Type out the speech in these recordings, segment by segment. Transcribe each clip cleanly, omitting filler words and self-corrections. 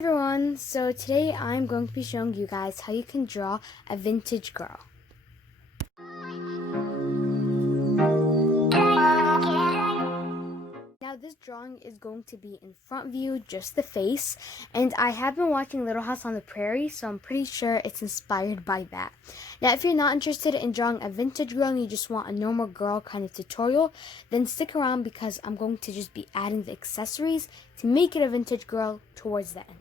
Everyone, so today I'm going to be showing you guys how you can draw a vintage girl. Now this drawing is going to be in front view, just the face, and I have been watching Little House on the Prairie, so I'm pretty sure it's inspired by that. Now if you're not interested in drawing a vintage girl and you just want a normal girl kind of tutorial, then stick around because I'm going to just be adding the accessories to make it a vintage girl towards the end.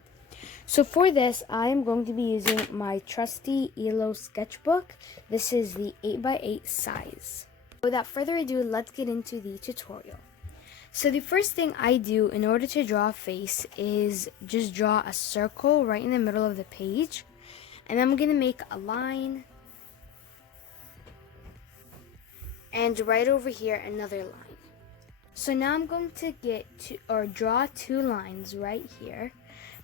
So for this, I am going to be using my trusty ELO sketchbook. This is the 8x8 size. Without further ado, let's get into the tutorial. So the first thing I do in order to draw a face is just draw a circle right in the middle of the page. And I'm going to make a line. And right over here, another line. So now I'm going to draw two lines right here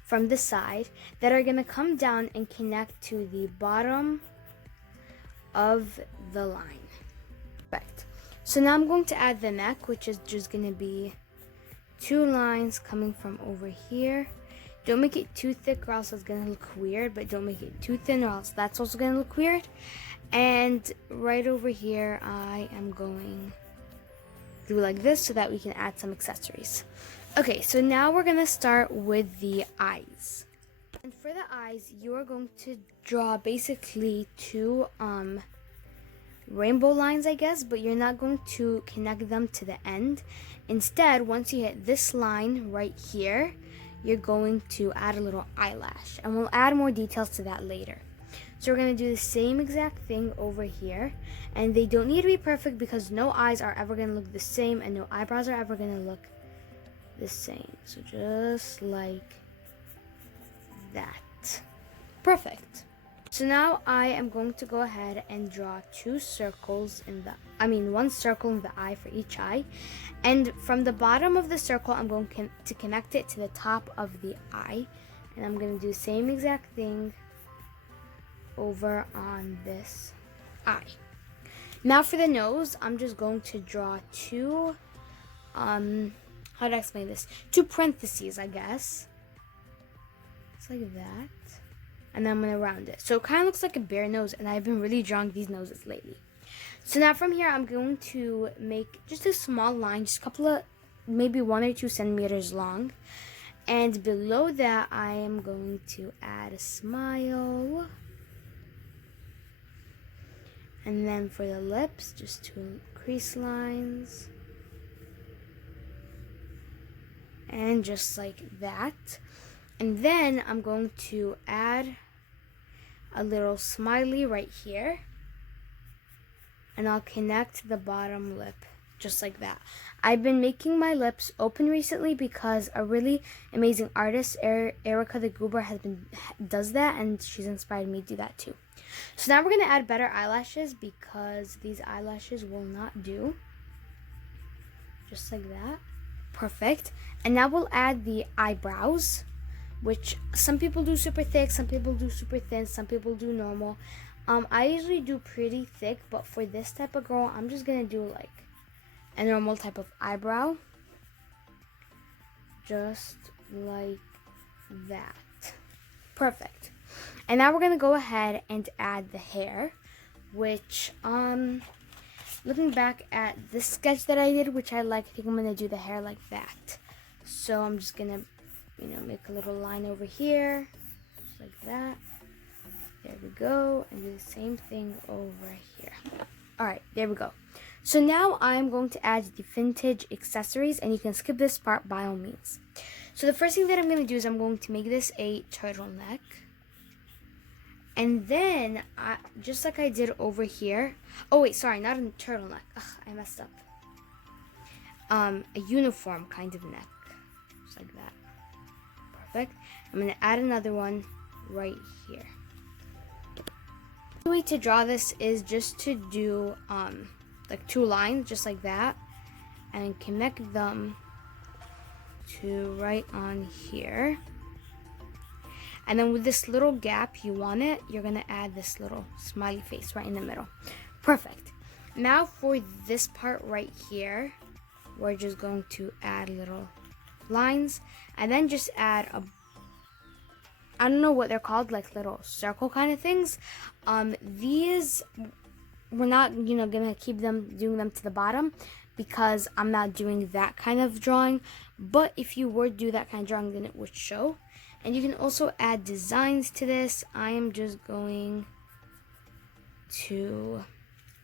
from the side that are going to come down and connect to the bottom of the line. Right. So now I'm going to add the neck, which is just going to be two lines coming from over here. Don't make it too thick or else it's going to look weird, but don't make it too thin or else that's also going to look weird. And right over here, I am going to do like this so that we can add some accessories. Okay, so now we're going to start with the eyes. And for the eyes, you are going to draw basically two rainbow lines, I guess, but you're not going to connect them to the end. Instead, once you hit this line right here, you're going to add a little eyelash. And we'll add more details to that later. So we're going to do the same exact thing over here. And they don't need to be perfect because no eyes are ever going to look the same and no eyebrows are ever going to look the same. So just like that. Perfect. So now I am going to go ahead and draw two circles one circle in the eye for each eye. And from the bottom of the circle, I'm going to connect it to the top of the eye. And I'm going to do the same exact thing over on this eye. Now for the nose, I'm just going to draw two how do I explain this? Two parentheses, I guess. It's like that. And then I'm going to round it. So it kind of looks like a bear nose, and I've been really drawing these noses lately. So now from here, I'm going to make just a small line, just a couple of, maybe 1 or 2 centimeters long. And below that, I am going to add a smile. And then for the lips, just 2 crease lines. And just like that. And then I'm going to add a little smiley right here. And I'll connect the bottom lip just like that. I've been making my lips open recently because a really amazing artist, Erica the Goober, does that, and she's inspired me to do that too. So now we're going to add better eyelashes because these eyelashes will not do. Just like that. Perfect. And now we'll add the eyebrows, which some people do super thick, some people do super thin, some people do normal. I usually do pretty thick, but for this type of girl, I'm just gonna do like a normal type of eyebrow. Just like that. Perfect. And now we're gonna go ahead and add the hair, which looking back at this sketch that I did, which I like, I think I'm going to do the hair like that. So I'm just going to, make a little line over here, just like that. There we go. And do the same thing over here. Alright, there we go. So now I'm going to add the vintage accessories, and you can skip this part by all means. So the first thing that I'm going to do is I'm going to make this a turtleneck. And then, just like I did over here. Oh, wait, sorry, not a turtleneck. Ugh, I messed up. A uniform kind of neck. Just like that. Perfect. I'm going to add another one right here. The way to draw this is just to do, like 2 lines, just like that. And connect them to right on here. And then with this little gap, you're going to add this little smiley face right in the middle. Perfect. Now for this part right here, we're just going to add little lines, and then just add I don't know what they're called, like little circle kind of things. These, we're not, gonna keep them, doing them to the bottom because I'm not doing that kind of drawing. But if you were to do that kind of drawing, then it would show. And you can also add designs to this. I am just going to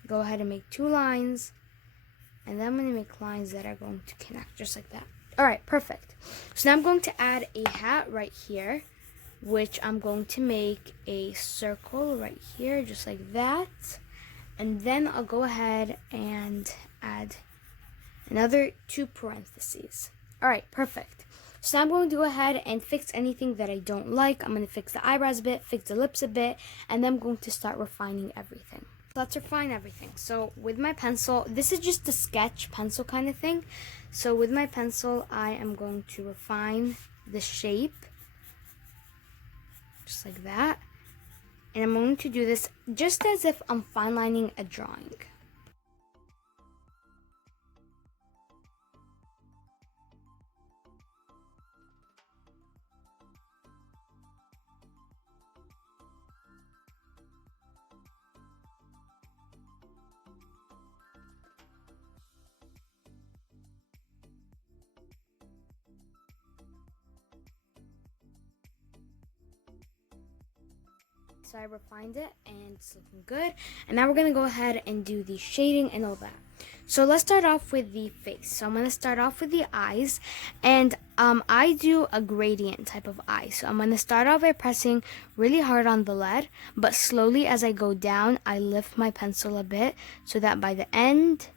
go ahead and make 2 lines. And then I'm going to make lines that are going to connect just like that. All right, perfect. So now I'm going to add a hat right here, which I'm going to make a circle right here, just like that. And then I'll go ahead and add another 2 parentheses. All right, perfect. So now I'm going to go ahead and fix anything that I don't like. I'm going to fix the eyebrows a bit, fix the lips a bit, and then I'm going to start refining everything. Let's refine everything. So with my pencil, this is just a sketch pencil kind of thing. So with my pencil, I am going to refine the shape, just like that. And I'm going to do this just as if I'm fine lining a drawing. So I refined it and it's looking good. And now we're going to go ahead and do the shading and all that. So let's start off with the face. So I'm going to start off with the eyes, and I do a gradient type of eye. So I'm going to start off by pressing really hard on the lead, but slowly as I go down, I lift my pencil a bit so that by the end,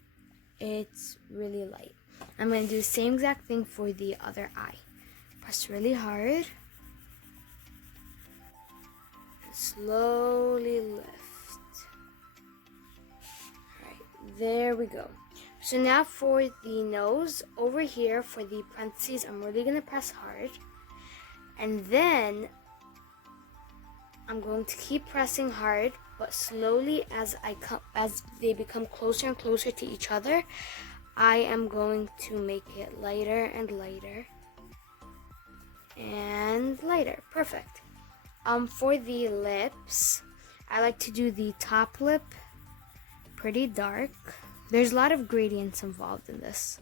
it's really light. I'm going to do the same exact thing for the other eye. Press really hard. Slowly lift. Alright, there we go. So now for the nose, over here for the parentheses, I'm really going to press hard. And then I'm going to keep pressing hard, but slowly as they become closer and closer to each other, I am going to make it lighter and lighter and lighter. Perfect. For the lips, I like to do the top lip pretty dark. There's a lot of gradients involved in this,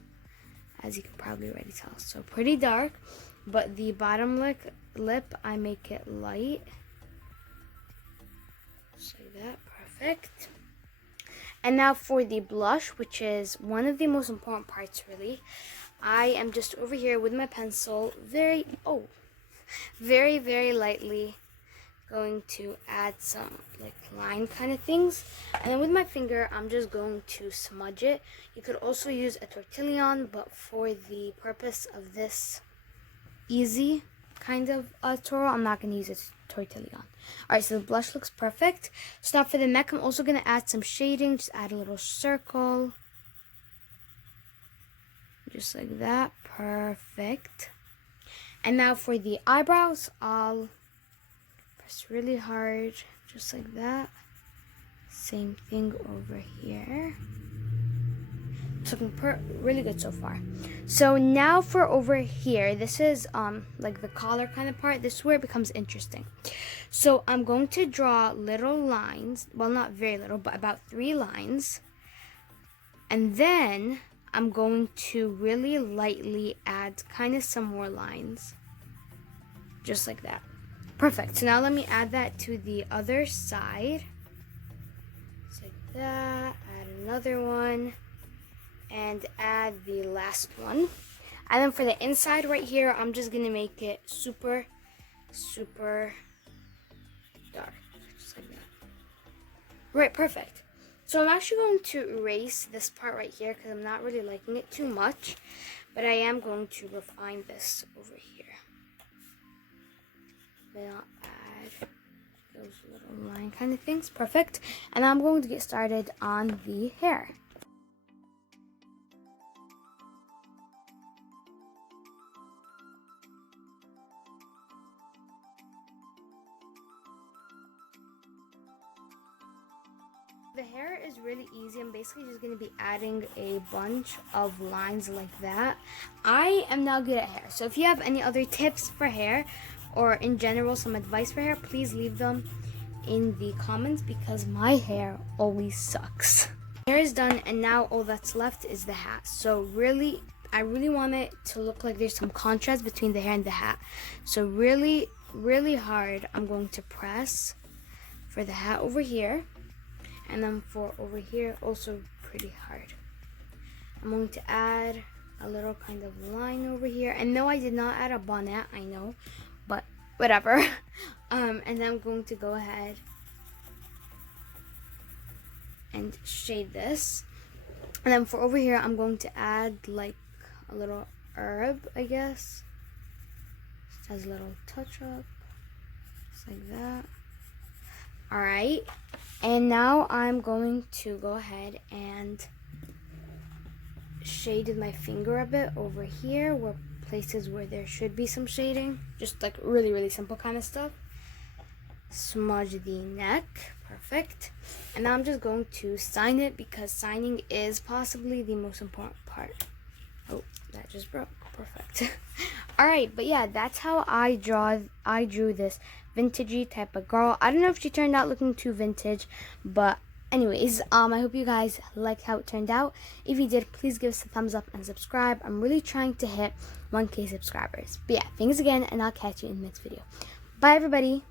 as you can probably already tell. So pretty dark, but the bottom lip, I make it light. Just like that, perfect. And now for the blush, which is one of the most important parts really, I am just over here with my pencil, very lightly going to add some like line kind of things, and then with my finger I'm just going to smudge it. You could also use a tortillon, but for the purpose of this easy kind of tutorial, I'm not going to use a tortillon. Alright, so the blush looks perfect. So now for the neck, I'm also going to add some shading. Just add a little circle, just like that. Perfect. And now for the eyebrows, I'll press really hard, just like that. Same thing over here. It's looking really good so far. So now for over here, this is like the collar kind of part. This is where it becomes interesting. So I'm going to draw little lines. Well, not very little, but about 3 lines. And then I'm going to really lightly add kind of some more lines. Just like that. Perfect. So now let me add that to the other side. Just like that. Add another one. And add the last one. And then for the inside right here, I'm just going to make it super dark. Just like that. Right, perfect. So I'm actually going to erase this part right here because I'm not really liking it too much. But I am going to refine this over here. Then I'll add those little line kind of things. Perfect. And I'm going to get started on the hair. The hair is really easy. I'm basically just going to be adding a bunch of lines like that. I am not good at hair, so if you have any other tips for hair, or in general some advice for hair, please leave them in the comments because my hair always sucks. Hair is done, and now all that's left is the hat. So really, I really want it to look like there's some contrast between the hair and the hat. So really, really hard I'm going to press for the hat over here, and then for over here also pretty hard. I'm going to add a little kind of line over here, and no, I did not add a bonnet, I know, but whatever. And then I'm going to go ahead and shade this, and then for over here I'm going to add like a little herb, I guess, just as a little touch up, just like that. Alright, and now I'm going to go ahead and shade with my finger a bit over here where places where there should be some shading, just like really, really simple kind of stuff. Smudge the neck, perfect. And now I'm just going to sign it because signing is possibly the most important part. Oh, that just broke, perfect. Alright, but yeah, that's how I drew this vintagey type of girl. I don't know if she turned out looking too vintage, but anyways, I hope you guys liked how it turned out. If you did, please give us a thumbs up and subscribe. I'm really trying to hit 1K subscribers. But yeah, thanks again, and I'll catch you in the next video. Bye, everybody.